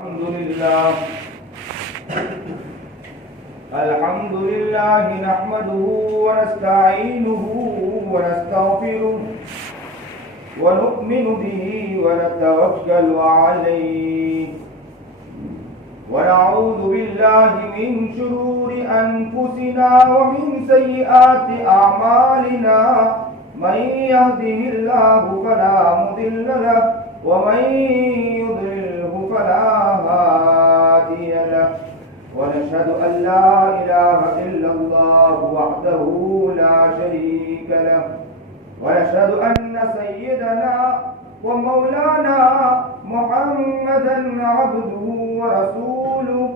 الحمد لله نحمده ونستعينه ونستغفره ونؤمن به ونتوكل عليه ونعوذ بالله من شرور أنفسنا ومن سيئات أعمالنا من يهده الله فلا مضل له ومن يضلله فلا هادي له ونشهد أن لا إله إلا الله وحده لا شريك له ونشهد أن سيدنا ومولانا محمدا عبده ورسوله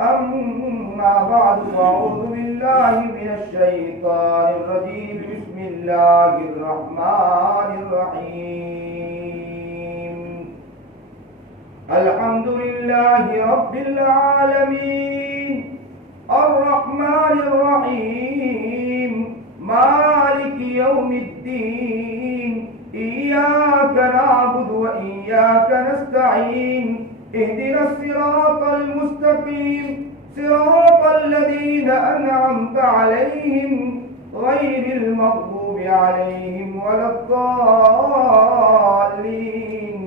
أما بعد فأعوذ بالله من الشيطان الرجيم بسم الله الرحمن الرحيم الحمد لله رب العالمين الرحمن الرحيم مالك يوم الدين إياك نعبد وإياك نستعين اهدنا الصراط المستقيم صراط الذين أنعمت عليهم غير المغضوب عليهم ولا الضالين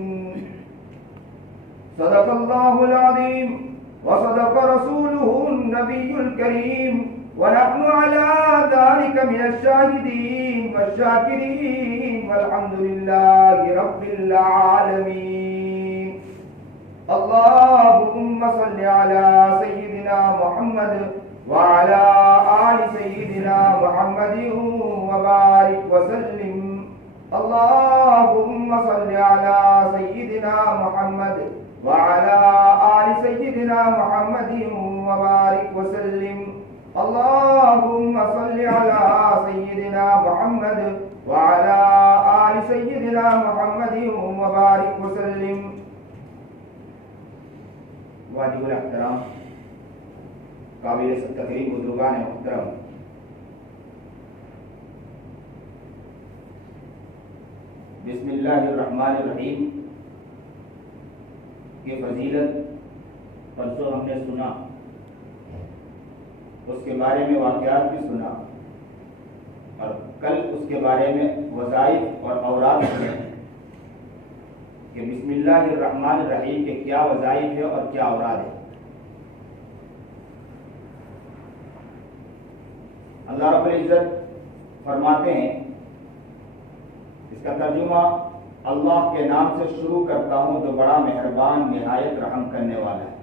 صدق الله العظيم وصدق رسوله النبي الكريم ونحن على ذلك من الشاهدين والشاكرين والحمد لله رب العالمين اللهم صل على سيدنا محمد وعلى آل سيدنا محمد وبارك وسلم اللهم صل على سيدنا محمد وعلى آل سيدنا محمد وبارك وسلم اللهم صل على سيدنا محمد وعلى آل سيدنا محمد وبارك وسلم واجب الاحترام قابل تقریم بزرگان محترم، بسم اللہ الرحمن الرحیم کی فضیلت پرسوں ہم نے سنا، اس کے بارے میں واقعات بھی سنا، اور کل اس کے بارے میں وظائف اور اوراد سنے کہ بسم اللہ الرحمن الرحیم کے کیا وظائف ہے اور کیا اوراد ہے۔ اللہ رب العزت فرماتے ہیں، اس کا ترجمہ اللہ کے نام سے شروع کرتا ہوں جو بڑا مہربان نہایت رحم کرنے والا ہے۔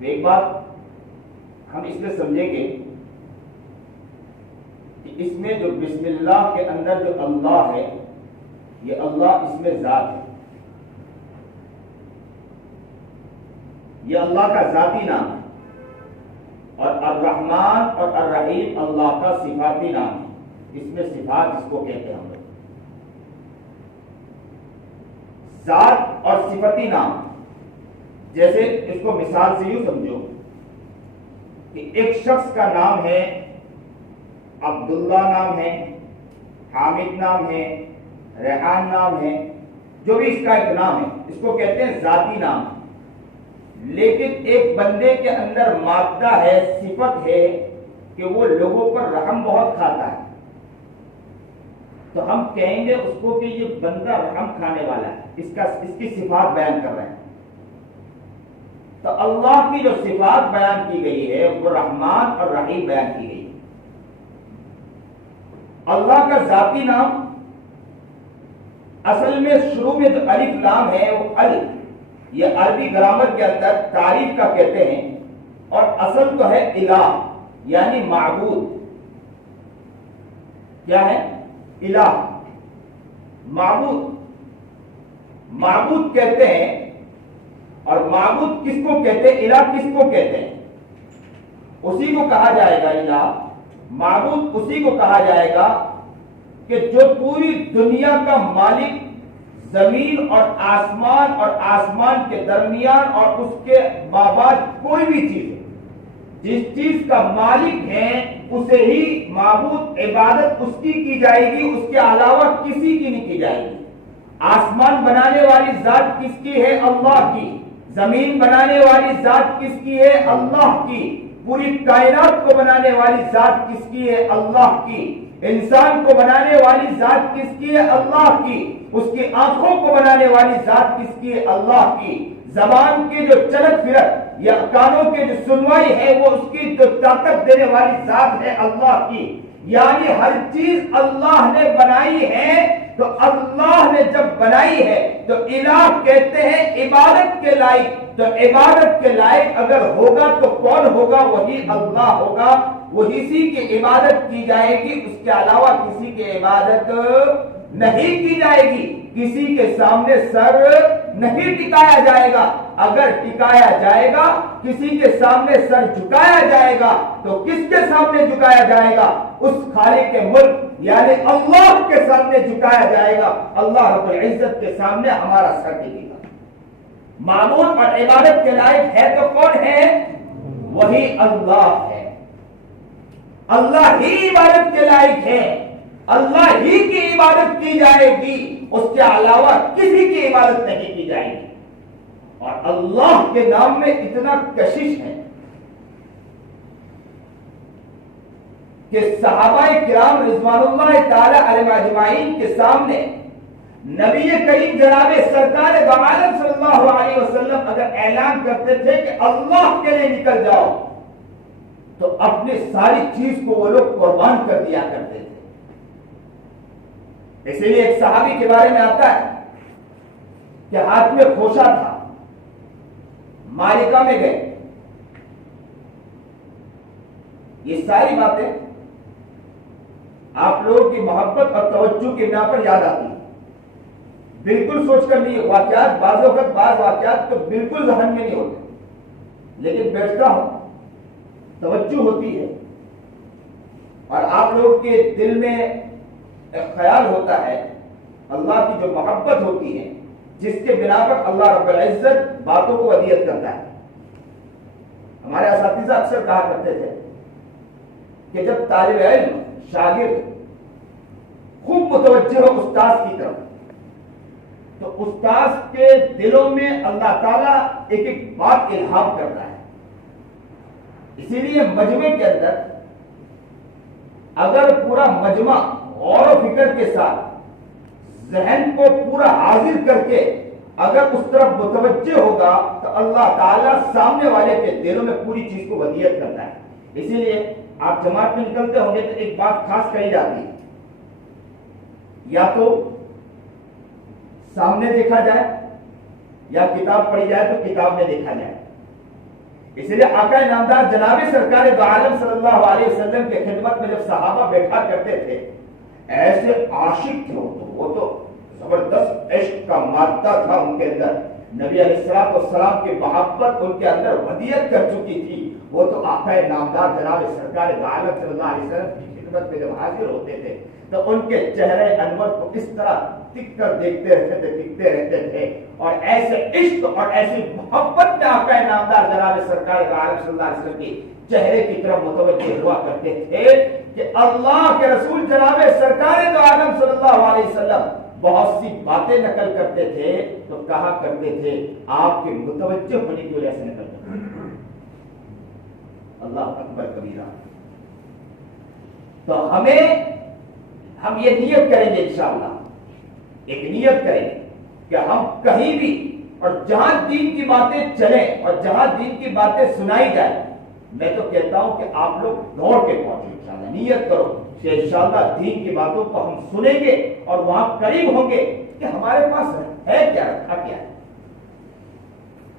ایک بات ہم اس میں سمجھیں گے کہ اس میں جو بسم اللہ کے اندر جو اللہ ہے، یہ اللہ اس میں ذات ہے، یہ اللہ کا ذاتی نام ہے، اور الرحمن اور الرحیم اللہ کا صفاتی نام ہے۔ اس میں صفات اس کو کہتے ہیں ہم لوگ، ذات اور صفتی نام۔ جیسے اس کو مثال سے یوں سمجھو کہ ایک شخص کا نام ہے عبداللہ نام ہے، حامد نام ہے، ریحان نام ہے، جو بھی اس کا ایک نام ہے، اس کو کہتے ہیں ذاتی نام۔ لیکن ایک بندے کے اندر مادہ ہے، صفت ہے کہ وہ لوگوں پر رحم بہت کھاتا ہے، تو ہم کہیں گے اس کو کہ یہ بندہ رحم کھانے والا ہے، اس کی صفات بیان کر رہے ہیں۔ تو اللہ کی جو صفات بیان کی گئی ہے وہ رحمان اور رحیم بیان کی گئی ہے۔ اللہ کا ذاتی نام اصل میں شروع میں جو الف لام ہے وہ الف، یہ عربی گرامر کے اندر تعریف کا کہتے ہیں، اور اصل تو ہے الہ یعنی معبود۔ کیا ہے؟ الہ، معبود۔ معبود کہتے ہیں، اور معبود کس کو کہتے ہیں؟ الہ کس کو کہتے ہیں؟ اسی کو کہا جائے گا الہ، معبود اسی کو کہا جائے گا کہ جو پوری دنیا کا مالک، زمین اور آسمان کے درمیان اور اس کے بعد کوئی بھی چیز ہے، جس چیز کا مالک ہے اسے ہی معبود، عبادت اس کی جائے گی، اس کے علاوہ کسی کی نہیں کی جائے گی۔ آسمان بنانے والے والی ذات کس کی ہے؟ اللہ کی. زمین بنانے والی ذات کس کی ہے؟ اللہ کی. پوری کائنات کو بنانے والی ذات کس کی ہے؟ اللہ کی. انسان کو بنانے والی ذات کس کی ہے؟ اللہ کی. اس کی آنکھوں کو بنانے والی ذات کس کی ہے؟ اللہ کی. زبان کی جو چلت پھرت یا کانوں کی جو سنوائی ہے وہ اس کی جو طاقت دینے والی ذات ہے اللہ کی. یعنی ہر چیز اللہ نے بنائی ہے. تو اللہ نے جب بنائی ہے تو الہ کہتے ہیں عبادت کے لائق. تو عبادت کے لائق اگر ہوگا تو کون ہوگا؟ وہی اللہ ہوگا. وہی کی عبادت کی جائے گی، اس کے علاوہ کسی کی عبادت نہیں کی جائے گی. کسی کے سامنے سر نہیں ٹکایا جائے گا. اگر ٹکایا جائے گا، کسی کے سامنے سر جھکایا جائے گا تو کس کے سامنے جھکایا جائے گا؟ اس خالق کے ملک یعنی اللہ کے سامنے جھکایا جائے گا. اللہ رب العزت کے سامنے ہمارا سر ٹکے گا. معبود اور عبادت کے لائق ہے تو کون ہے؟ وہی اللہ ہے. اللہ ہی عبادت کے لائق ہے. اللہ ہی کی عبادت کی جائے گی، اس کے علاوہ کسی کی عبادت نہیں کی جائے گی. اور اللہ کے نام میں اتنا کشش ہے کہ صحابہ کرام رضوان اللہ تعالی علیہم اجمعین کے سامنے نبی کریم جناب سرکار دو عالم صلی اللہ علیہ وسلم اگر اعلان کرتے تھے کہ اللہ کے لیے نکل جاؤ تو اپنی ساری چیز کو وہ لوگ قربان کر دیا کرتے تھے. اسی لیے ایک صحابی کے بارے میں آتا ہے کہ ہاتھ میں خوشہ تھا، مالکہ میں گئے. یہ ساری باتیں آپ لوگوں کی محبت اور توجہ کی بنا پر یاد آتی ہیں. بالکل سوچ کر نہیں واقعات، بعض وقت بعض واقعات تو بالکل ذہن میں نہیں ہوتے، لیکن بیٹھتا ہوں توجہ ہوتی ہے اور آپ لوگ کے دل میں ایک خیال ہوتا ہے. اللہ کی جو محبت ہوتی ہے جس کے بنا پر اللہ رب العزت باتوں کو ودیت کرتا ہے. ہمارے اساتذہ اکثر کہا کرتے تھے کہ جب طالب علم شاگرد خوب متوجہ ہو استاذ کی طرف تو استاذ کے دلوں میں اللہ تعالیٰ ایک ایک بات الہام کرتا ہے. اسی لیے مجمع کے اندر اگر پورا مجمع غور و فکر کے ساتھ ذہن کو پورا حاضر کر کے اگر اس طرف متوجہ ہوگا تو اللہ تعالیٰ سامنے والے کے دلوں میں پوری چیز کو ودیت کرتا ہے. اسی لیے آپ جماعت میں نکلتے ہوں گے تو ایک بات خاص کہی جاتی ہے، یا تو سامنے دیکھا جائے یا کتاب پڑھی جائے تو کتاب میں دیکھا جائے. اسی لیے آقا نامدار جناب سرکار دو عالم صلی اللہ علیہ وسلم کے خدمت میں جب صحابہ بیٹھا کرتے تھے ایسے عاشق تھے وہ تو زبردست عشق کا مادہ تھا ان کے اندر. نبی علیہ السلام کی محبت ان کے اندر ودیت کر چکی تھی. وہ تو آقا نامدار جناب سرکار دو عالم صلی اللہ علیہ وسلم کی خدمت میں جب حاضر ہوتے تھے تو ان کے چہرے انور کو اس طرح ٹک کر دیکھتے رہتے تھے اور ایسے عشق اور ایسی محبت میں آقا نامدار جناب سرکار دو عالم صلی اللہ علیہ وسلم کی چہرے کی طرف متوجہ ہوا کرتے تھے کہ اللہ کے رسول جناب سرکار دو عالم صلی اللہ علیہ وسلم بہت سی باتیں نقل کرتے تھے تو کہا کرتے تھے آپ کے متوجہ ہونے کی وجہ سے نقل کرتے تھے. اللہ اکبر کبیرہ. تو ہم یہ نیت کریں گے انشاءاللہ، ایک نیت کریں کہ ہم کہیں بھی اور جہاں دین کی باتیں چلیں اور جہاں دین کی باتیں سنائی جائیں، میں تو کہتا ہوں کہ آپ لوگ دوڑ کے پہنچو انشاءاللہ. نیت کرو کہ انشاءاللہ دین کی باتوں کو ہم سنیں گے اور وہاں قریب ہوں گے کہ ہمارے پاس ہے کیا، رکھا کیا ہے.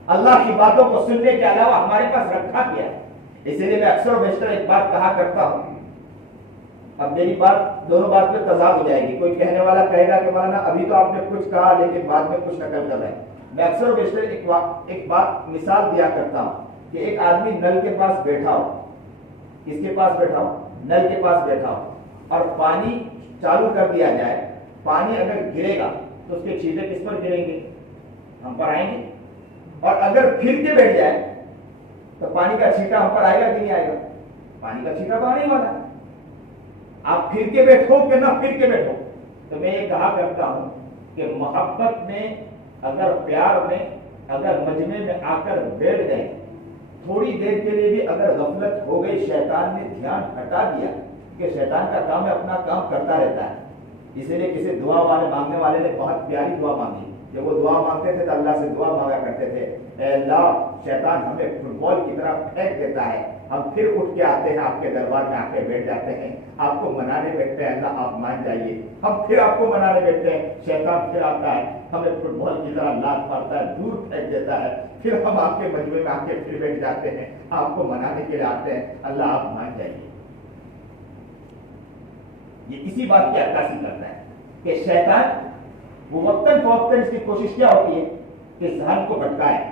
اللہ کی باتوں کو سننے کے علاوہ ہمارے پاس رکھا کیا ہے. اسی لیے میں اکثر و بیشتر ایک بات کہا کرتا ہوں. اب میری بات دونوں بات میں تضاد ہو جائے گی. کوئی کہنے والا کہے گا کہ مولانا ابھی تو آپ نے کچھ کہا لیکن بعد میں کچھ نقل کر رہے ہیں. میں اکثر و بیشتر ایک بات مثال دیا کرتا ہوں کہ ایک آدمی نل کے پاس بیٹھا ہو. کس کے پاس بیٹھا ہو؟ نل کے پاس بیٹھا ہو اور پانی چالو کر دیا جائے. پانی اگر گرے گا تو اس کے چھینٹے کس پر گریں گے؟ ہم پر آئیں گے. اور اگر پھر کے بیٹھ جائے تو پانی کا چھینٹا ہم پر آئے گا کہ نہیں آئے گا؟ پانی کا چھینٹا تو آنے والا ہے. آپ پھر کے بیٹھو کہ نہ پھر کے بیٹھو. تو میں یہ کہا کرتا ہوں کہ محبت میں اگر پیار میں اگر مجمع میں آ کر بیٹھ گئے تھوڑی دیر کے لیے بھی اگر غفلت ہو گئی شیطان نے دھیان ہٹا دیا کہ شیطان کا کام ہے اپنا کام کرتا رہتا ہے. اسی لیے کسی دعا والے مانگنے والے نے بہت پیاری دعا مانگی. جب وہ دعا مانگتے تھے تو اللہ سے دعا مانگا کرتے تھے اے اللہ شیطان ہمیں فٹ بال کی طرح پھینک دیتا ہے ہم پھر اٹھ کے آتے ہیں آپ کے دربار میں آ کے بیٹھ جاتے ہیں آپ کو منانے بیٹھتے ہیں اللہ آپ مان جائیے ہم پھر آپ کو منانے بیٹھتے ہیں شیطان پھر آتا ہے ہمیں فٹ بال کی طرح لات مارتا ہے دور پھینک دیتا ہے پھر ہم آپ کے مجموعے میں آ کے پھر بیٹھ جاتے ہیں آپ کو منانے کے لیے آتے ہیں اللہ آپ مان جائیے. یہ اسی بات کی عکاسی کرتا ہے کہ شیطان وہ وقتاً فوقتاً اس کی کوشش کیا ہوتی ہے کہ ذہن کو بھٹکائے.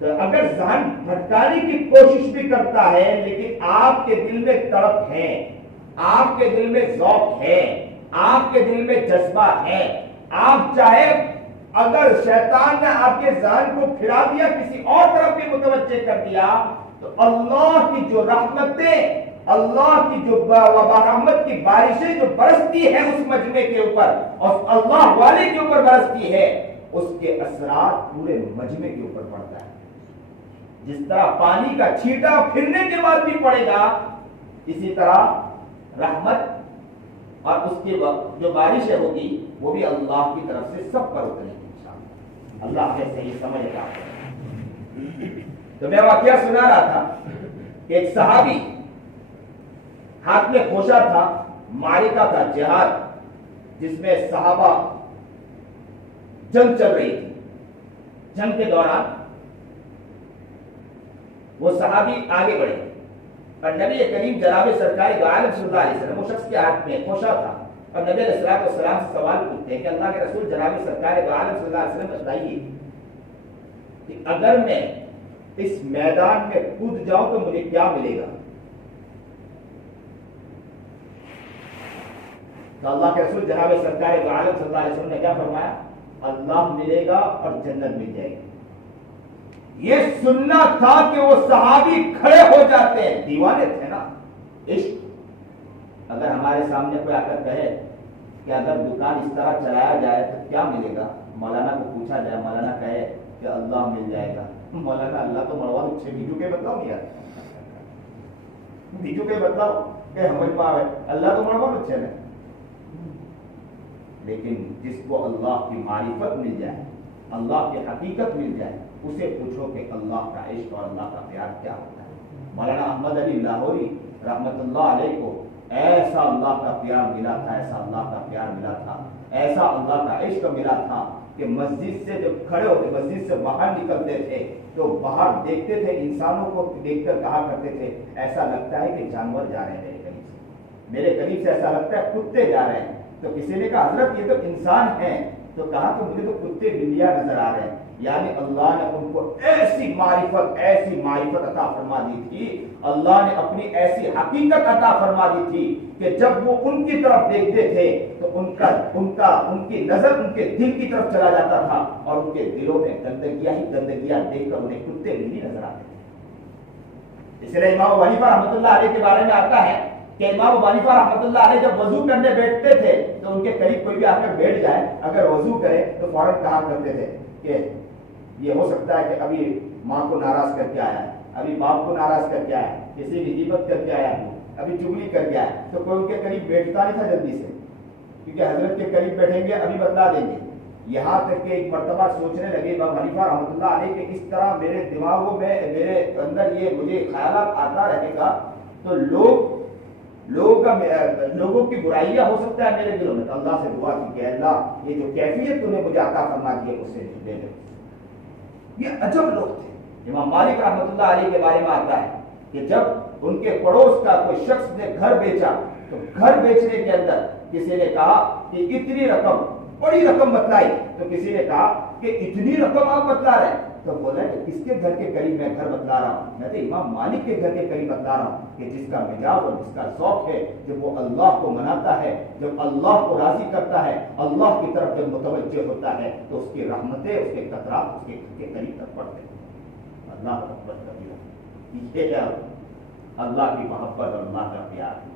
تو اگر ذہن بھٹکانے کی کوشش بھی کرتا ہے لیکن آپ کے دل میں تڑپ ہے آپ کے دل میں ذوق ہے آپ کے دل میں جذبہ ہے آپ چاہے اگر شیطان نے آپ کے ذہن کو پھرا دیا کسی اور طرف بھی متوجہ کر دیا تو اللہ کی جو رحمتیں اللہ کی جو رحمت کی بارشیں جو برستی ہے اس مجمع کے اوپر اور اللہ والے کے اوپر برستی ہے اس کے اثرات پورے مجمع کے اوپر پڑتا ہے. جس طرح پانی کا چھینٹا پھرنے کے بعد بھی پڑے گا اسی طرح رحمت اور اس کی جو بارشیں ہوگی وہ بھی اللہ کی طرف سے سب پر اترے گی انشاءاللہ. اللہ کیسے یہ سمجھ گا. تو میں واقعہ سنا رہا تھا کہ ایک صحابی ہاتھ میں خوشہ تھا معرکہ تھا جہاد جس میں صحابہ جنگ چل رہی تھی. جنگ کے دوران وہ صحابی آگے بڑھے اور نبی کریم جناب سرکار دو عالم صلی اللہ علیہ وسلم وہ شخص کے ہاتھ میں خوشہ تھا اور نبی علیہ السلام سے سوال پوچھتے ہیں کہ اللہ کے رسول جناب سرکار دو عالم صلی اللہ علیہ وسلم بتائیے کہ اگر میں اس میدان میں کود جاؤں تو مجھے کیا ملے گا. تو اللہ کے رسول جناب سرکار دو عالم صلی اللہ علیہ وسلم نے کیا فرمایا اللہ ملے گا اور جنت مل جائے گی. یہ سننا تھا کہ وہ صحابی کھڑے ہو جاتے ہیں دیوانے تھے نا عشق. اگر ہمارے سامنے کوئی آ کر کہے کہ اگر دکان اس طرح چلایا جائے تو کیا ملے گا مولانا کو پوچھا جائے مولانا کہے کہ اللہ مل جائے گا مولانا اللہ تو مروا اچھے بیجو کے بتاؤ یار بیجو کے بتاؤ کہ ہمیں پاوے اللہ تو مروا اچھے میں. لیکن جس کو اللہ کی معرفت مل جائے اللہ کی حقیقت مل جائے اسے پوچھو کہ اللہ کا عشق اور اللہ کا پیار کیا ہوتا ہے. مولانا احمد علی لاہوری رحمت اللہ علیہ کو ایسا اللہ کا پیار ملا تھا ایسا اللہ کا پیار ملا تھا ایسا اللہ کا عشق ملا تھا کہ مسجد سے جب کھڑے ہوتے مسجد سے باہر نکلتے تھے تو باہر دیکھتے تھے انسانوں کو دیکھ کر کہا کرتے تھے ایسا لگتا ہے کہ جانور جا رہے ہیں میرے قریب سے ایسا لگتا ہے کتے جا رہے ہیں. تو کسی نے کہا حضرت یہ تو انسان ہیں تو کہا کہ مجھے تو کتے بلیاں نظر آ رہے ہیں. یعنی اللہ نے ان کو ایسی معرفت عطا فرما دی تھی اللہ نے اپنی ایسی حقیقت عطا فرما دی تھی کہ جب وہ ان کی طرف دیکھتے تھے تو ان کی نظر ان کے دل کی طرف چلا جاتا تھا اور ان کے دلوں میں گندگیاں دیکھ کر انہیں کتے بلی نظر آتے تھے. اس لیے امام ابو حنیفہ رحمۃ اللہ علیہ کے بارے میں آتا ہے کہ امام ابو حنیفہ رحمۃ اللہ علیہ جب وضو کرنے بیٹھتے تھے تو ان کے قریب کوئی بھی آ کر بیٹھ جائے اگر وضو کرے تو فوراً کہا کرتے تھے کہ یہ ہو سکتا ہے کہ ابھی ماں کو ناراض کر کے آیا ہے ابھی باپ کو ناراض کر کے آیا ہے کسی کی غیبت کر کے آیا ہے ابھی چغلی کر کے آیا ہے. تو کوئی ان کے قریب بیٹھتا نہیں تھا جلدی سے کیونکہ حضرت کے قریب بیٹھیں گے ابھی بتلا دیں گے. یہاں تک کہ ایک مرتبہ سوچنے لگے امام حنیفہ رحمۃ اللہ علیہ کہ اس طرح میرے دماغوں میں میرے اندر یہ مجھے خیالات آتا رہے گا تو لوگوں کی برائیاں ہو سکتا ہے میرے دلوں میں. تو اللہ سے دعا کی کہ اللہ یہ جو کیفیت تو نے مجھے عطا فرما دی ہے اس سے دے دے. یہ عجب لوگ تھے. امام مالک رحمۃ اللہ علیہ کے بارے میں آتا ہے کہ جب ان کے پڑوس کا کوئی شخص نے گھر بیچا تو گھر بیچنے کے اندر کسی نے کہا کہ اتنی رقم بڑی رقم بتلائی تو کسی نے کہا کہ اتنی رقم آپ بتلا رہے ہیں تو بولا کہ کس کے گھر کے قریب میں گھر بتلا رہا ہوں میں تو امام مالک کے گھر کے قریب بتلا رہا ہوں کہ جس کا مزاج اور جس کا ذوق ہے جب وہ اللہ کو مناتا ہے جب اللہ کو راضی کرتا ہے اللہ کی طرف جب متوجہ ہوتا ہے تو اس کی رحمتیں اس کے قطرات اس کے گھر کے قریب تک پڑتے ہیں. اللہ اکبر کبیرہ یہ ہے اللہ کی محبت اور اللہ کا پیار.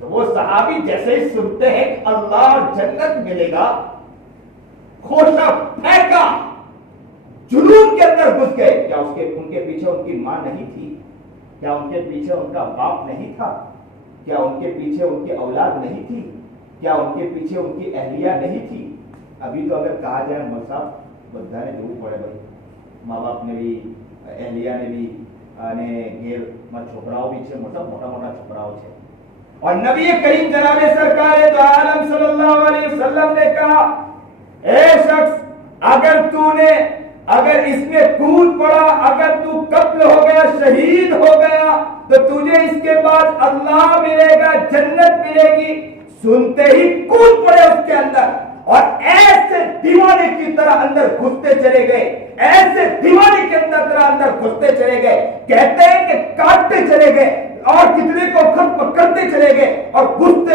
تو وہ صحابی جیسے ہی سنتے ہیں کہ اللہ جنت ملے گا خوشا پھینکا جنون کے اندر گھس گئے. کیا ان کے پیچھے ان کی ماں نہیں تھی؟ کیا ان کے پیچھے ان کا باپ نہیں تھا؟ کیا ان کے پیچھے ان کی اولاد نہیں تھی؟ کیا ان کے پیچھے ان کی اہلیہ نہیں تھی؟ ابھی تو اگر کہا جائے مول صاحب بدھا نے ضرور پڑے بھائی، ماں باپ نے بھی اہلیہ نے بھی گیر چھوکراؤ بھی چھے، موٹا موٹا چھوکراؤ چھے. اور نبی کریم جناب سرکار دو عالم صلی اللہ علیہ وسلم نے کہا اے شخص اگر اس میں کود پڑا، اگر تو قتل ہو گیا، شہید ہو گیا، تو تجھے اس کے بعد اللہ ملے گا، جنت ملے گی. سنتے ہی کود پڑے اس کے اندر اور ایسے دیوانے کی طرح اندر گھستے چلے گئے، ایسے دیوانے کے اندر گھستے چلے گئے. کہتے ہیں کہ کاٹتے چلے گئے اور کتنے کو ختم کرتے چلے گئے اور گھستے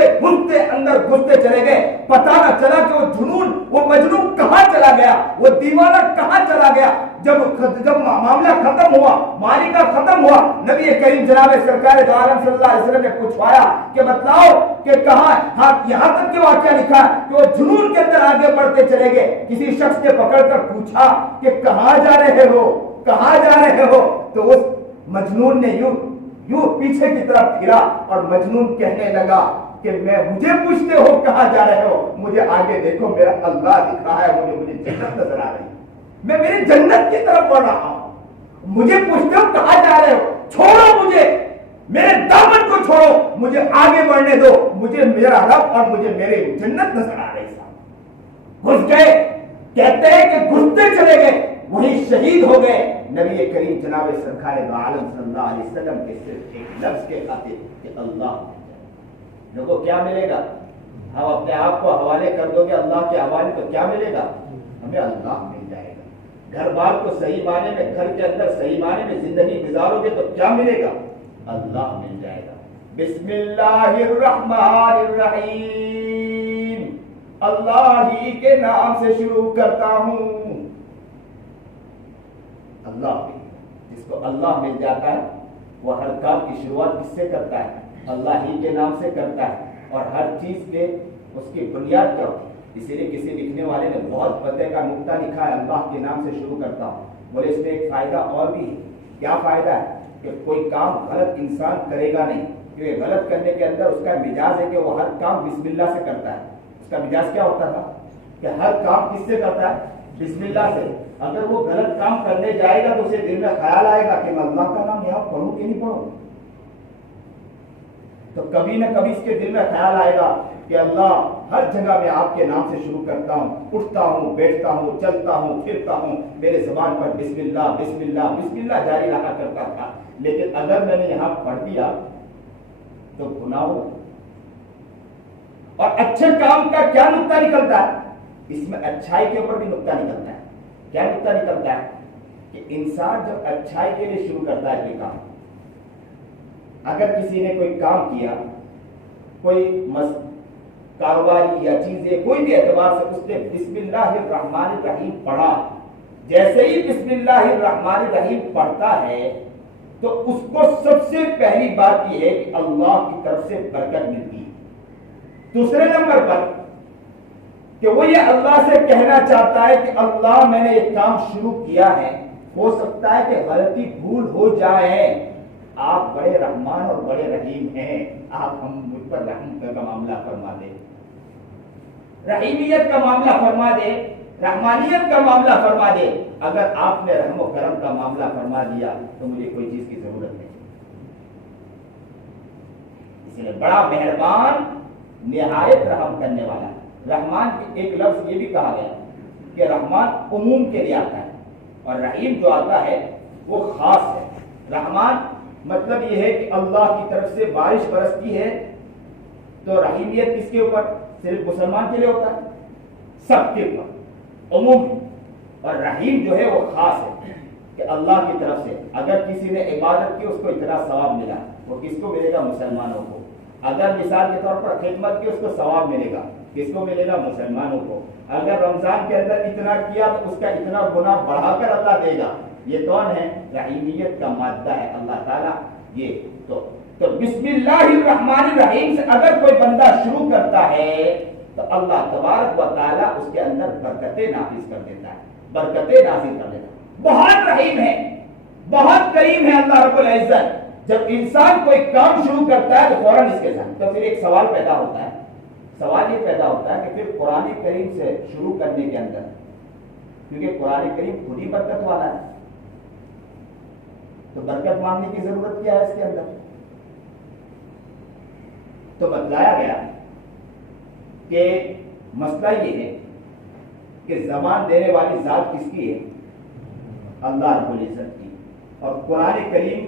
اندر گھستے چلے گئے. پتہ نہ چلا کہ وہ جنون، وہ مجنون کہاں چلا گیا، وہ دیوانہ کہاں چلا گیا. جب معاملہ ختم ہوا، مالکہ ختم ہوا، نبی کریم جناب سرکار دو عالم صلی اللہ علیہ وسلم نے پوچھوایا کہ بتلاؤ کہ کہاں. ہاں، یہاں تک کہ واقعہ لکھا کہ وہ جنون کے اندر آگے بڑھتے چلے گئے. کسی شخص نے پکڑ کر پوچھا کہ کہاں جا رہے ہو، کہاں جا رہے ہو؟ تو اس مجنون نے یوں پیچھے کی طرف پھرا اور مجنون کہنے لگا کہ مجھے پوچھتے ہو کہاں جا رہے ہو، مجھے آگے دیکھو، میرا اللہ دکھ رہا ہے، مجھے جنت نظر آ رہی ہے، میں میری جنت کی طرف بڑھ رہا ہوں. مجھے پوچھتے ہو کہاں جا رہے ہو، چھوڑو مجھے، میرے دامن کو چھوڑو، مجھے آگے بڑھنے دو، مجھے میرا رب اور مجھے میری جنت نظر آ رہی ہے. گھس گئے. کہتے ہیں کہ گھستے چلے گئے، وہیں شہید ہو گئے. نبی کریم جناب سرکار دو عالم صلی اللہ علیہ وسلم کے صرف ایک لفظ کے خاطر کہ اللہ. لوگوں کیا ملے گا؟ ہم اپنے آپ کو حوالے کر دو گے اللہ کے حوالے تو کیا ملے گا؟ ہمیں اللہ مل جائے گا. گھر بار کو صحیح معنی میں، گھر کے اندر صحیح معنی میں زندگی گزارو گے تو کیا ملے گا؟ اللہ مل جائے گا. بسم اللہ الرحمن الرحیم، اللہ ہی کے نام سے شروع کرتا ہوں. اللہ جس کو اللہ مل جاتا ہے وہ ہر کام کی شروعات کس سے کرتا ہے؟ اللہ ہی کے نام سے کرتا ہے. اور ہر چیز کے اس کی بنیاد کیا ہوتی ہے؟ اسی لیے کسی لکھنے والے نے بہت پتے کا نقطہ لکھا ہے، اللہ کے نام سے شروع کرتا ہوں. بولے اس میں ایک فائدہ اور بھی ہے. کیا فائدہ ہے؟ کہ کوئی کام غلط انسان کرے گا نہیں، کیونکہ غلط کرنے کے اندر اس کا مزاج ہے کہ وہ ہر کام بسم اللہ سے کرتا ہے. اس کا مزاج کیا ہوتا تھا کہ ہر کام کس سے کرتا ہے؟ بسم اللہ سے. اگر وہ غلط کام کرنے جائے گا تو اسے دل میں خیال آئے گا کہ میں اللہ کا نام یہاں پڑھوں کہ نہیں پڑھوں. تو کبھی نہ کبھی اس کے دل میں خیال آئے گا کہ اللہ ہر جگہ میں آپ کے نام سے شروع کرتا ہوں، اٹھتا ہوں، بیٹھتا ہوں، چلتا ہوں، پھرتا ہوں، میرے زبان پر بسم اللہ بسم اللہ بسم اللہ جاری رہا کرتا تھا. لیکن اگر میں نے یہاں پڑھ دیا تو گناہ ہو. اور اچھے کام کا کیا نقطہ نکلتا ہے؟ اس میں اچھائی کے اوپر بھی نقطہ نکلتا ہے. کیا نقطہ نکلتا ہے؟ کہ انسان جب اچھائی کے لیے شروع کرتا ہے کوئی کام، اگر کسی نے کوئی کام کیا، کوئی کاروباری یا چیزیں کوئی بھی اعتبار سے اس نے بسم اللہ الرحمن الرحیم پڑھا، جیسے ہی بسم اللہ الرحمن الرحیم پڑھتا ہے تو اس کو سب سے پہلی بات یہ ہے کہ اللہ کی طرف سے برکت ملتی ہے. دوسرے نمبر پر کہ وہ یہ اللہ سے کہنا چاہتا ہے کہ اللہ میں نے یہ کام شروع کیا ہے، ہو سکتا ہے کہ غلطی بھول ہو جائے، آپ بڑے رحمان اور بڑے رحیم ہیں، آپ ہم مجھ پر رحم کا معاملہ فرما دے، رحیمیت کا معاملہ فرما دے، رحمانیت کا معاملہ فرما دے. اگر آپ نے رحم و کرم کا معاملہ فرما دیا تو مجھے کوئی چیز کی ضرورت نہیں. اس لیے بڑا مہربان، نہایت رحم کرنے والا. رحمان کی ایک لفظ یہ بھی کہا گیا کہ رحمان عموم کے لیے آتا ہے اور رحیم جو آتا ہے وہ خاص ہے. رحمان مطلب یہ ہے کہ اللہ کی طرف سے بارش برستی ہے تو رحیمیت کس کے اوپر؟ صرف مسلمان کے لیے ہوتا ہے؟ سب کے اوپر عموم. اور رحیم جو ہے وہ خاص ہے کہ اللہ کی طرف سے اگر کسی نے عبادت کی اس کو اتنا ثواب ملا، وہ کس کو ملے گا؟ مسلمانوں کو. اگر مثال کے طور پر خدمت کی اس کو ثواب ملے گا، کس کو ملے گا؟ مسلمانوں کو. اگر رمضان کے اندر اتنا کیا تو اس کا اتنا گناہ بڑھا کر اللہ دے گا. یہ کون ہے؟ رحیمیت کا مادہ ہے اللہ تعالیٰ. یہ تو بسم اللہ الرحمن الرحیم سے اگر کوئی بندہ شروع کرتا ہے تو اللہ تبارک و تعالیٰ اس کے اندر برکتیں نافذ کر دیتا ہے، برکتیں نازل کر دیتا ہے. بہت رحیم ہے، بہت کریم ہے اللہ رب العزت۔ جب انسان کوئی کام شروع کرتا ہے تو فوراً اس کے ساتھ تو پھر ایک سوال پیدا ہوتا ہے، سوال یہ پیدا ہوتا ہے کہ پھر قرآن کریم سے شروع کرنے کے اندر، کیونکہ قرآن کریم خود ہی برکت والا ہے، تو برکت مانگنے کی ضرورت کیا ہے اس کے اندر؟ تو بتلایا گیا کہ مسئلہ یہ ہے کہ زبان دینے والی ذات کس کی ہے؟ اللہ رب العزت کی۔ اور قرآن کریم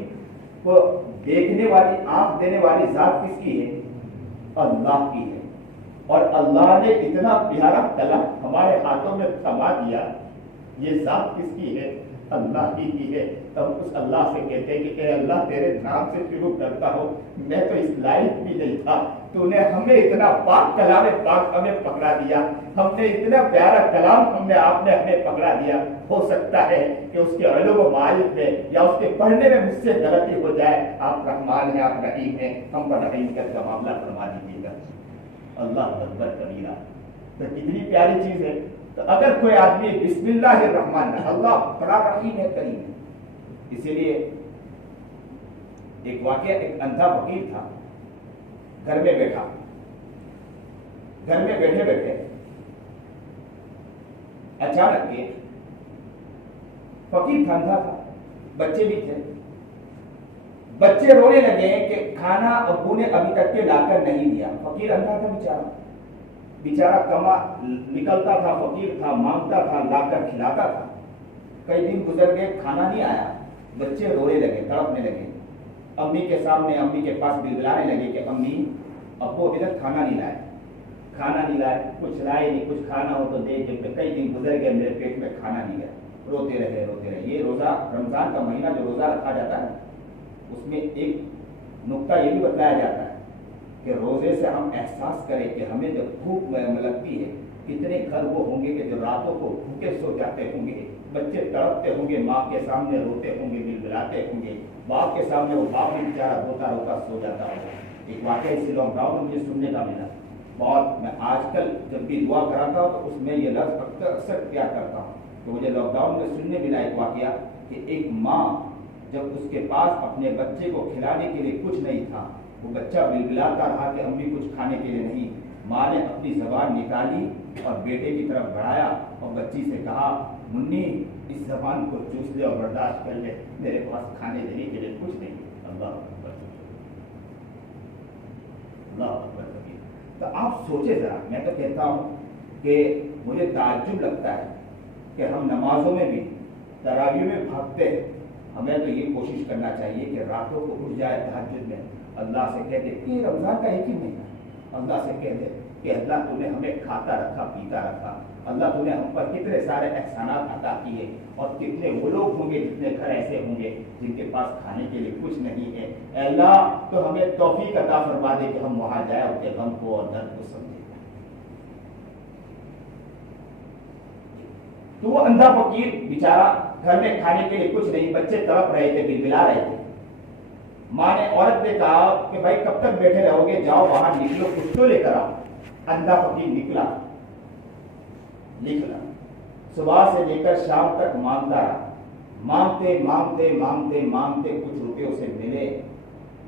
کو دیکھنے والی، آنکھ دینے والی ذات کس کی ہے؟ اللہ کی ہے۔ اور اللہ نے اتنا پیارا کلام ہمارے ہاتھوں میں تھما دیا، یہ ذات کس کی ہے؟ اللہ کی ہے۔ تب اس اللہ سے کہتے ہیں کہ اے اللہ تیرے نام سے شروع کرتا ہوں، میں تو اس لائق بھی نہیں تھا، تو نے ہمیں اتنا پاک کلام پاک ہمیں پکڑا دیا، ہم نے اتنا پیارا کلام آپ نے ہمیں پکڑا دیا۔ ہو سکتا ہے کہ اس کے علم و معارف میں یا اس کے پڑھنے میں مجھ سے غلطی ہو جائے، آپ رحمان ہیں، آپ رحیم ہیں، ہم پر رحیم کا معاملہ فرما دیجیے گا۔ اللہ اکبر کبیرہ، تو کتنی پیاری چیز ہے۔ تو اگر کوئی آدمی بسم اللہ الرحمن، اللہ بڑا رحیم ہے، کریم ہے۔ اسی لیے ایک واقعہ، ایک اندھا فقیر تھا، گھر میں بیٹھا، گھر میں بیٹھے بیٹھے اچانک کے فقیر تھا، اندھا تھا، بچے بھی تھے، بچے رونے لگے کہ کھانا ابو نے ابھی تک کے لا کر نہیں دیا۔ فقیر اندھا تھا بیچارہ، بیچارہ کما نکلتا تھا، فقیر تھا، مانگتا تھا، لا کر کھلاتا تھا۔ کئی دن گزر گئے، کھانا نہیں آیا، بچے رونے لگے، تڑپنے لگے، امی کے سامنے، امی کے پاس بلبلانے لگے کہ امی ابو ابھی تک کھانا نہیں لائے، کھانا نہیں لائے، کچھ لائے نہیں، کچھ کھانا ہو تو دے دے، کئی دن گزر گئے، میرے پیٹ میں کھانا نہیں گیا۔ روتے رہے، روتے رہے۔ یہ روزہ، رمضان کا مہینہ جو روزہ رکھا جاتا ہے اس میں ایک نقطہ یہ بھی بتایا جاتا ہے کہ روزے سے ہم احساس کریں کہ ہمیں جب بھوک لگتی ہے، کتنے گھر وہ ہوں گے کہ جو راتوں کو بھوکے سو جاتے ہوں گے، بچے تڑپتے ہوں گے، ماں کے سامنے روتے ہوں گے، بلبلاتے ہوں گے، باپ کے سامنے وہ باپ بھی بیچارہ روتا روتا سو جاتا ہوگا۔ ایک واقعہ اسی لاک ڈاؤن میں مجھے سننے کا ملا بہت، میں آج کل جب بھی دعا کراتا ہوں تو اس میں یہ لفظ اکثر کیا کرتا ہوں کہ مجھے لاک ڈاؤن میں سننے ملا ایک واقعہ کہ ایک ماں جب اس کے پاس اپنے بچے کو کھلانے کے لیے کچھ نہیں تھا، وہ بچہ بلبلاتا رہا کہ امی کچھ کھانے کے لیے نہیں، ماں نے اپنی زبان نکالی اور بیٹے کی طرف بڑھایا اور بچی سے کہا منی اس زبان کو چوس لے اور برداشت کر لے، میرے پاس کھانے دینے کے لیے کچھ نہیں۔ اللہ اکبر، اللہ اکبر۔ تو آپ سوچے ذرا، میں تو کہتا ہوں کہ مجھے تعجب لگتا ہے کہ ہم نمازوں میں بھی، تراویح میں بھاگتے ہیں، ہمیں تو یہ کوشش کرنا چاہیے کہ راتوں کو اٹھ جائے تہجد میں، اللہ سے کہہ دے کہ رمضان کا ایک ہی مہینہ، اللہ سے کہہ دے کہ اللہ تو نے ہمیں کھاتا رکھا، پیتا رکھا، اللہ تو نے ہم پر کتنے سارے احسانات عطا کیے، اور کتنے وہ لوگ ہوں گے، جتنے گھر ایسے ہوں گے جن کے پاس کھانے کے لیے کچھ نہیں ہے، اے اللہ تو ہمیں توفیق عطا فرما دے کہ ہم وہاں جائیں، ان کے غم کو اور درد کو سمجھیں۔ تو وہ اندھا فقیر بیچارہ، گھر میں کھانے کے لیے کچھ نہیں، بچے تڑپ رہے تھے، بلبلا رہے تھے، ماں نے، عورت نے کہا کہ بھائی کب تک بیٹھے رہو گے، جاؤ باہر نکلو، کچھ تو لے کر آؤ۔ اندھا فقیر نکلا، صبح سے لے کر شام تک مانگتا رہا، مانگتے مانگتے مانگتے مانگتے کچھ روپے اسے ملے۔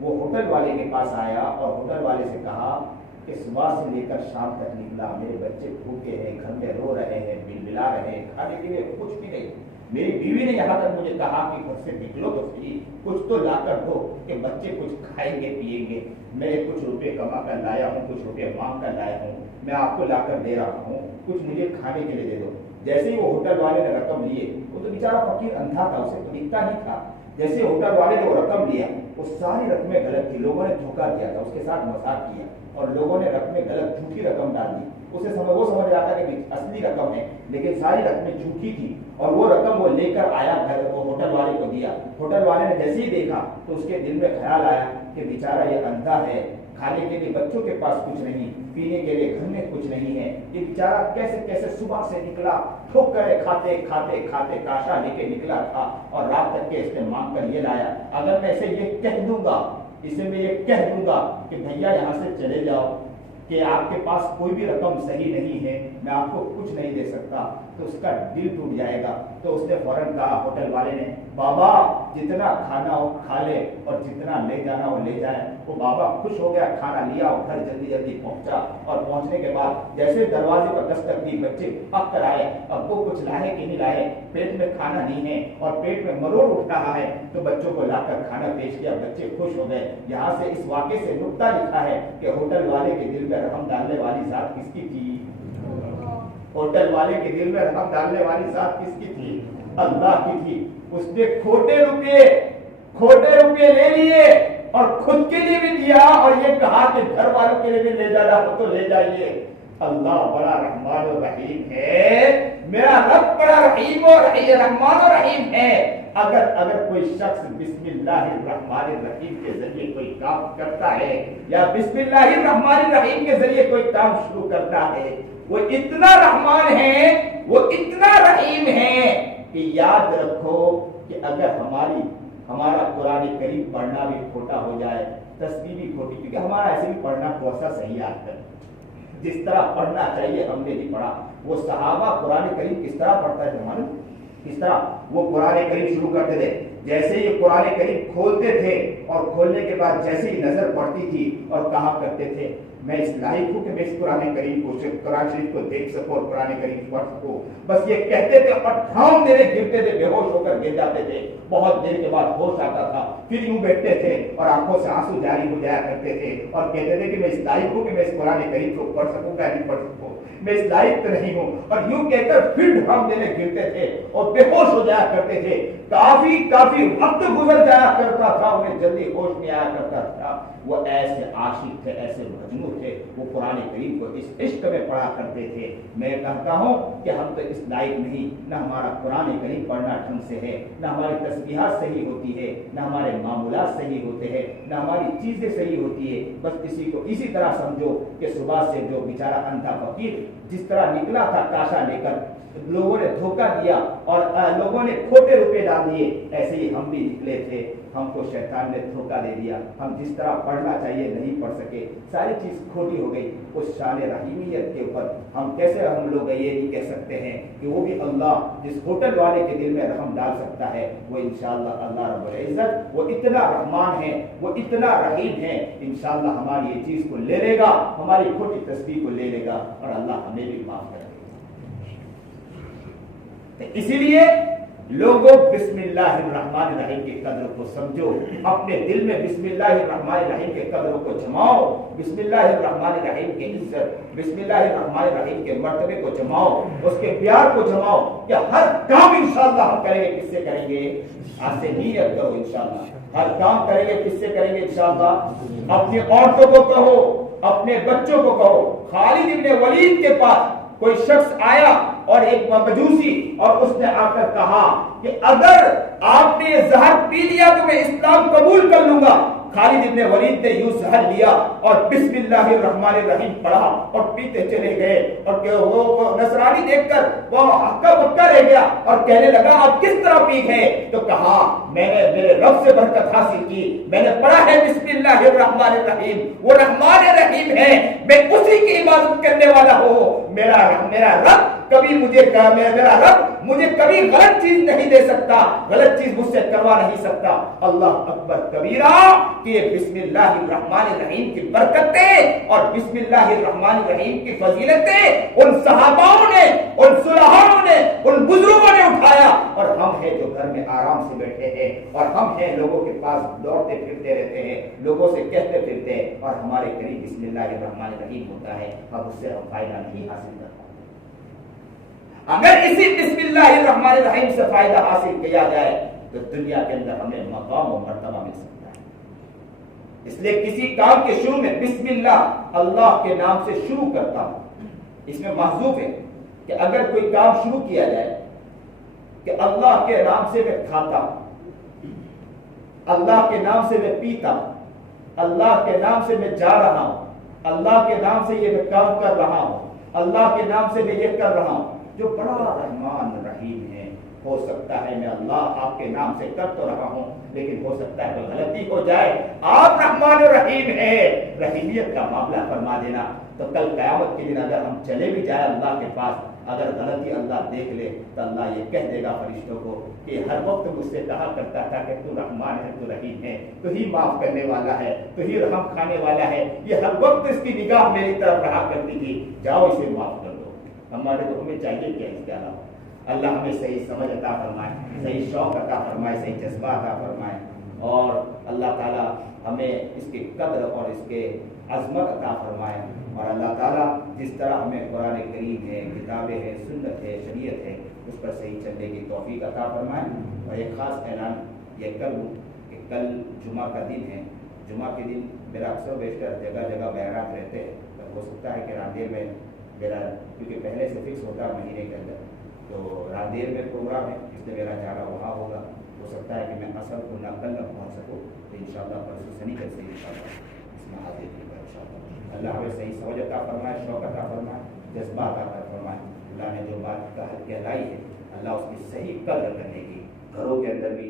وہ ہوٹل والے کے پاس آیا اور ہوٹل والے سے کہا کہ صبح سے لے کر شام تک نکلا، میرے بچے بھوکے ہیں، گھر میں رو رہے ہیں، بلبلا رہے ہیں، کھانے کے لیے کچھ بھی نہیں، میری بیوی نے یہاں تک مجھے کہا کہ گھر سے نکلو تو صحیح، کچھ تو لا کر دو کہ بچے کچھ کھائیں گے پیئیں گے، میں کچھ روپے کما کر لایا ہوں، کچھ روپے مانگ کر لایا ہوں، میں آپ کو لا کر دے رہا ہوں، کچھ مجھے کھانے کے لیے دے دو۔ جیسے ہی وہ ہوٹل والے نے رقم لیے، وہ تو بیچارہ فقیر اندھا تھا، اسے تو دکھتا نہیں تھا، جیسے ہوٹل والے نے وہ رقم لیا، وہ ساری رقمیں غلط تھی، لوگوں نے دھوکہ دیا تھا، اس کے ساتھ مذاق کیا اور لوگوں نے رقمیں غلط، جھوٹی رقم ڈال دی، اسے وہ سمجھ رہا تھا کہ اصلی رقم ہے، لیکن ساری رقمیں جھوٹی تھی، اور وہ رقم وہ لے کر آیا گھر، وہ ہوٹل والے کو دیا۔ ہوٹل والے نے جیسے ہی دیکھا تو اس کے دل میں خیال آیا کہ بیچارہ یہ اندھا ہے، کھانے کے لیے بچوں کے پاس کچھ نہیں، پینے کے لیے گھر میں کچھ نہیں ہے، یہ بیچارہ کیسے کیسے صبح سے نکلا، ٹھوکریں کھاتے کھاتے کھاتے کاشا لے کے نکلا تھا، اور رات تک کے اس نے مانگ کر یہ لایا۔ اگر میں اسے یہ کہہ دوں گا، اسے میں یہ کہہ دوں گا کہ بھیا یہاں سے چلے جاؤ، کہ آپ کے پاس کوئی بھی رقم صحیح نہیں ہے، میں آپ کو کچھ نہیں دے سکتا، تو اس کا دل ٹوٹ جائے گا۔ تو اس نے فوراً کہا ہوٹل والے نے، بابا جتنا کھانا ہو کھا لے اور جتنا لے جانا ہو لے جائے۔ وہ بابا خوش ہو گیا، کھانا لیا اور گھر جلدی جلدی پہنچا، اور پہنچنے کے بعد جیسے دروازے پر دستک دی، بچے پک کر آئے، ابو کچھ لائے کہ نہیں لائے، پیٹ میں کھانا نہیں ہے اور پیٹ میں مروڑ اٹھ رہا ہے، تو بچوں کو لا کر کھانا پیش کیا، بچے خوش ہو گئے۔ یہاں سے اس واقعے سے نکتہ لکھا ہے کہ ہوٹل والے کے دل میں رحم ڈالنے والی ذات کس کی تھی؟ ہوٹل والے کے دل میں رحم ڈالنے والی ذات کس کی تھی؟ اللہ کی تھی۔ اس نے کھوٹے روپے لے لیے اور خود کے لیے بھی دیا، اور یہ کہا کہ گھر والوں کے لیے بھی لے جانا ہو تو لے جائیے۔ اللہ بڑا رحمان و رحیم ہے، میرا رب بڑا رحیم رحمان و رحیم ہے۔ اگر کوئی شخص بسم اللہ الرحمن الرحیم کے ذریعے کوئی کام کرتا ہے، یا بسم اللہ الرحمن الرحیم کے ذریعے کوئی کام شروع کرتا ہے، وہ اتنا رحمان ہے، وہ اتنا رحیم ہے کہ یاد رکھو کہ اگر ہمارا قرآن کریم پڑھنا بھی کھوٹا ہو جائے، تسبیح بھی کھوٹی، کیونکہ ہمارا ایسے بھی پڑھنا تھوڑا سا صحیح آتا ہے، جس طرح پڑھنا چاہیے ہم نے نہیں پڑھا۔ وہ صحابہ قرآن کریم کس طرح پڑھتا ہے معلوم؟ کس طرح وہ قرآن کریم شروع کرتے تھے، جیسے ہی قرآن کریم کھولتے تھے اور کھولنے کے بعد جیسے ہی نظر پڑتی تھی اور کہا کرتے تھے، میں اس لائق ہوں کہ میں اس قرآن کریم کو قرآن شریف کو دیکھ سکوں اور قرآن کریم پڑھ سکوں۔ بس یہ کہتے تھے اور ٹھام دینے گرتے تھے، بے ہوش ہو کر گر جاتے تھے، بہت دیر کے بعد ہوش آتا تھا، پھر یوں بیٹھتے تھے اور آنکھوں سے آنسو جاری ہو جایا کرتے تھے اور کہتے تھے کہ میں اس لائق ہوں کہ میں اس قرآن کریم کو پڑھ سکوں یا نہیں پڑھ سکوں، میں اس لائق تو نہیں ہوں، اور یوں کہہ کر پھر ٹھام دینے گرتے تھے اور بے ہوش ہو جایا کرتے تھے۔ کافی وقت گزر جایا کرتا تھا، انہیں جلدی ہوش نہیں آیا کرتا تھا۔ وہ ایسے عاشق تھے، ایسے مجنون تھے، وہ قرآن کریم کو اس عشق میں پڑھا کرتے تھے۔ میں کہتا ہوں کہ ہم تو اس لائق نہیں، نہ ہمارا قرآن کریم پڑھنا ڈھنگ سے ہے، نہ ہماری تسبیحات صحیح ہوتی ہے، نہ ہمارے معمولات صحیح ہوتے ہیں، نہ ہماری چیزیں صحیح ہوتی ہے۔ بس کسی کو اسی طرح سمجھو کہ صبح سے جو بیچارہ اندھا فقیر جس طرح نکلا تھا کاشا لے کر، لوگوں نے دھوکہ دیا اور لوگوں نے کھوٹے روپے ڈال دیے، ایسے ہی ہم بھی نکلے تھے، ہم کو شیطان نے دھوکہ دے دیا، ہم جس طرح پڑھنا چاہیے نہیں پڑھ سکے، ساری چیز کھوٹی ہو گئی۔ اس شان رحیمیت کے اوپر ہم کیسے ہم لوگ یہ نہیں کہہ سکتے ہیں کہ وہ بھی اللہ جس ہوٹل والے کے دل میں رحم ڈال سکتا ہے، وہ انشاءاللہ اللہ رب العزت وہ اتنا رحمان ہے، وہ اتنا رحیم ہے، انشاءاللہ ہماری یہ چیز کو لے لے گا، ہماری کھوٹی تسبیح کو لے لے گا، اور اللہ ہمیں بھی معاف کرے۔ اسی لیے لوگوں بسم اللہ الرحمن الرحیم کی قدر کو سمجھو، اپنے دل میں بسم اللہ الرحمن الرحیم کے قدروں کو جماؤ، بسم اللہ الرحمن الرحیم کی عزت، بسم اللہ الرحمن الرحیم کے مرتبے کو جماؤ، اس کے پیار کو جماؤ کہ ہر کام انشاءاللہ ہم کریں گے، کس سے کریں گے؟ آج سے نیت کرو انشاءاللہ، ہر کام کریں گے کس سے کریں گے؟ انشاءاللہ اپنی عورتوں کو کہو، اپنے بچوں کو کہو۔ خالد ابن ولید کے پاس کوئی شخص آیا اور ایک مجوسی، اور اس نے آ کر کہا کہ اگر آپ نے یہ زہر پی لیا تو میں اسلام قبول کر لوں گا۔ خالد ابن ولید نے یوں زہر لیا اور بسم اللہ الرحمن الرحیم پڑھا اور پیتے چلے گئے، اور کہ وہ نصرانی دیکھ کر وہ ہکا بکا رہ گیا اور کہنے لگا آپ کس طرح پی گئے؟ تو کہا میں نے میرے رب سے برکت حاصل کی، میں نے پڑھا ہے بسم اللہ الرحمن الرحیم، وہ رحمان رحیم ہے، میں اسی کی عبادت کرنے والا ہوں۔ میرا رب کبھی میرا رب مجھے کبھی غلط چیز نہیں دے سکتا، غلط چیز مجھ سے کروا نہیں سکتا۔ اللہ اکبر کبیرہ کہ بسم اللہ الرحمن الرحیم کی برکتیں اور بسم اللہ الرحمن الرحیم کی فضیلتیں ان صحاباؤں نے، ان صلحاؤں نے، ان بزرگوں نے اٹھایا، اور ہم ہیں جو گھر میں آرام سے بیٹھے ہیں، اور ہم ہیں لوگوں کے پاس دوڑتے پھرتے رہتے ہیں، لوگوں سے کہتے پھرتے ہیں، اور ہمارے قریب بسم اللہ الرحمن الرحیم ہوتا ہے، اب اس سے ہم فائدہ نہیں حاصل کرتے۔ اگر اسی بسم اللہ الرحمن الرحیم سے فائدہ حاصل کیا جائے تو دنیا کے اندر ہمیں مقام و مرتبہ مل سکتا ہے۔ اس لیے کسی کام کے شروع میں بسم اللہ کے نام سے شروع کرتا ہوں۔ اس میں محذوف ہے کہ اگر کوئی کام شروع کیا جائے کہ اللہ کے نام سے میں کھاتا ہوں، اللہ کے نام سے میں پیتا ہوں، اللہ کے نام سے میں جا رہا ہوں، اللہ کے نام سے یہ میں کام کر رہا ہوں، اللہ کے نام سے میں یہ کر رہا ہوں، جو بڑا رحمان رحیم ہے، ہو سکتا ہے میں اللہ آپ کے نام سے کر تو رہا ہوں لیکن ہو سکتا ہے تو غلطی ہو جائے، آپ رحمان الرحیم ہے، رحیمیت کا معاملہ فرما دینا، تو کل قیامت کے دن اگر ہم چلے بھی جائیں اللہ کے پاس، اگر غلطی اللہ دیکھ لے تو اللہ یہ کہہ دے گا فرشتوں کو کہ ہر وقت مجھ سے کہا کرتا تھا کہ تو رحمان ہے، تو رحیم ہے، تو ہی معاف کرنے والا ہے، تو ہی رحم کھانے والا ہے، یہ ہر وقت اس کی نگاہ میری طرف رہا کرتی تھی، جاؤ اسے معاف کر دو۔ ہمارے تو ہمیں چاہیے کیا اس کے علاوہ؟ اللہ ہمیں صحیح سمجھ عطا فرمائے، صحیح شوق عطا فرمائے، صحیح جذبہ عطا فرمائے، اور اللہ تعالیٰ ہمیں اس کی قدر اور اس کے عظمت عطا فرمائے، اور اللہ تعالیٰ جس طرح ہمیں قرآن کریم ہے، کتابیں ہیں، سنت ہے، شریعت ہے، اس پر صحیح چلنے کی توفیق عطا فرمائے۔ اور ایک خاص اعلان یہ کر لوں کہ کل جمعہ کا دن ہے، جمعہ کے دن میرا اکثر بیشتر جگہ جگہ بیانات رہتے ہیں، تو ہو سکتا ہے کہ راندیر میں میرا، کیونکہ پہلے سے فکس ہوتا ہے مہینے کے اندر، تو راندیر میں پروگرام ہے، اس لیے میرا جانا وہاں ہوگا، ہو سکتا ہے کہ میں اصل کو نقل نہ پہنچ سکوں، تو انشاءاللہ پرسوں سنیچر سے انشاءاللہ اس میں حاضر ہوگا انشاءاللہ۔ اللہ ہمیں صحیح سمجھ عطا فرمائے، شوق عطا فرمائے، جذبہ عطا فرمائے۔ اللہ نے جو بات کہلائی ہے اللہ اس کی صحیح قدر کرنے کی، گھروں کے اندر بھی